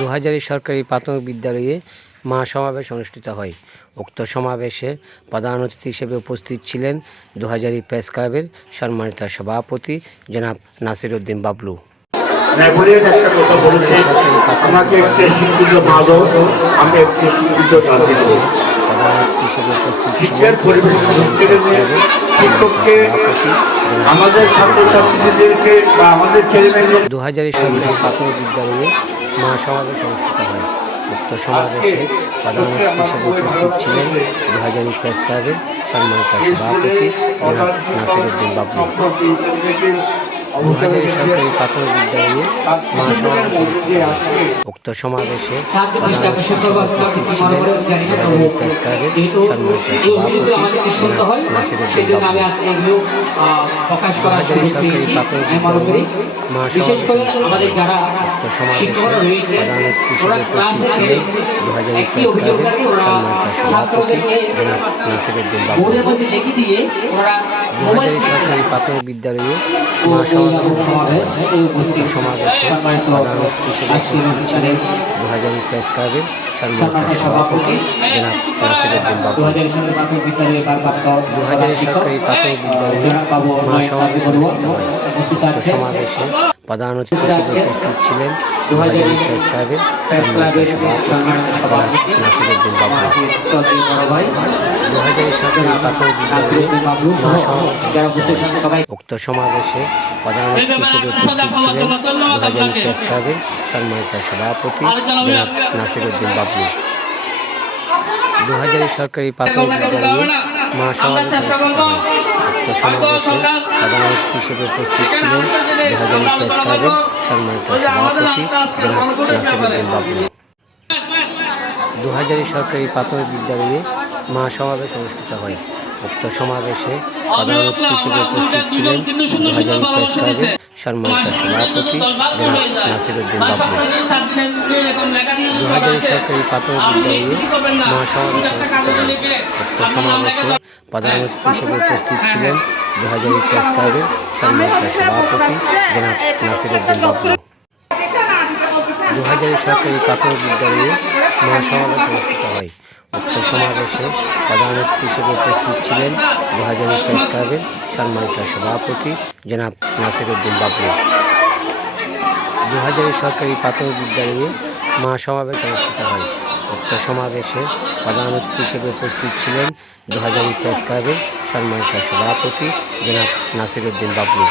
দুহাজারী সরকারি প্রাথমিক বিদ্যালয়ে মহাসমাবেশ অনুষ্ঠিত হয়। উক্ত সমাবেশে প্রধান অতিথি হিসেবে উপস্থিত ছিলেন দুহাজারী প্রেস ক্লাবের সম্মানিত সভাপতি জনাব নাসির উদ্দিন বাবলু। প্রধান অতিথি হিসেবে উপস্থিত ছিলেন দুহাজারী সরকারি প্রাথমিক বিদ্যালয়ে মহাসমাবেশ অনুষ্ঠিত হয়। উক্ত সমাবেশে প্রধান অতিথি হিসেবে উপস্থিত ছিলেন দুহাজারী প্রেস ক্লাবের সম্মানিত সভাপতি জনাব নাসির উদ্দিন বাবলু। দুহাজারী সরকারি প্রাথমিক বিদ্যালয়ে মহাসমাবেশ অনুষ্ঠিত হয়। উক্ত সমাবেশে প্রধান অতিথি হিসেবে উপস্থিত ছিলেন দুহাজারী প্রেস ক্লাবের সম্মানিত সভাপতি জনাব নাসির উদ্দিন বাবলু। দুহাজারী সরকারি প্রাথমিক বিদ্যালয়ে মহাসমাবেশ উক্ত সমাবেশে প্রধান অতিথি হিসেবে উপস্থিত ছিলেন দুহাজারী প্রেস ক্লাবের সম্মানিত সভাপতি জনাব নাসির উদ্দিন বাবলু। দুহাজারী সরকারি প্রাথমিক বিদ্যালয়ে সমাবেশে প্রধান অতিথি হিসেবে উপস্থিত ছিলেন দুহাজারী প্রেস ক্লাবের সম্মানিত সভাপতি জনাব নাসির উদ্দিন বাবলু। দুহাজারী সরকারি প্রাথমিক বিদ্যালয়ে মহাসমাবেশ অনুষ্ঠিত হয়। উক্ত সমাবেশে প্রধান অতিথি হিসেবে উপস্থিত ছিলেন দুহাজারী প্রেস ক্লাবের সম্মানিত সভাপতি জনাব নাসির উদ্দিন বাবলু। দুহাজারী সরকারি প্রাথমিক বিদ্যালয়ে উক্ত সমাবেশে প্রধান অতিথি হিসেবে উপস্থিত ছিলেন দুহাজারী প্রেস ক্লাবের সম্মানিত সভাপতি জনাব নাসির উদ্দিন বাবলু। দুহাজারী সরকারি প্রাথমিক বিদ্যালয়ে মহাসমাবেশ অনুষ্ঠিত হয়। উক্ত সমাবেশে প্রধান অতিথি হিসেবে উপস্থিত ছিলেন দুহাজারী প্রেস ক্লাবের সম্মানিত সভাপতি জনাব নাসির উদ্দিন বাবলু। দুহাজারী সরকারি প্রাথমিক বিদ্যালয়ে মহাসমাবেশ অনুষ্ঠিত হয়। উক্ত সমাবেশে প্রধান অতিথি হিসেবে উপস্থিত ছিলেন দুহাজারী প্রেস ক্লাবের সম্মানিত সভাপতি জনাব নাসির উদ্দিন বাবলু। দুহাজারী সরকারি প্রাথমিক বিদ্যালয়ে মহাসমাবেশ অনুষ্ঠিত হয়। উক্ত সমাবেশে প্রধান অতিথি হিসেবে উপস্থিত ছিলেন দুহাজারী প্রেস ক্লাবের সম্মানিত সভাপতি জনাব নাসির উদ্দিন বাবলু। দুহাজারী সরকারি প্রাথমিক বিদ্যালয়ে মহাসমাবেশ অনুষ্ঠিত হয়। উক্ত সমাবেশে প্রধান অতিথি হিসেবে উপস্থিত ছিলেন দুহাজারী প্রেস ক্লাবের সম্মানিত সভাপতি জনাব নাসির উদ্দিন বাবলু। দুহাজারী সরকারি প্রাথমিক বিদ্যালয়ে মহাসমাবেশ অনুষ্ঠিত হয়। উক্ত সমাবেশে প্রধান অতিথি হিসেবে উপস্থিত ছিলেন দুহাজারী প্রেস ক্লাবের সম্মানিত সভাপতি জনাব নাসির উদ্দিন বাবলু।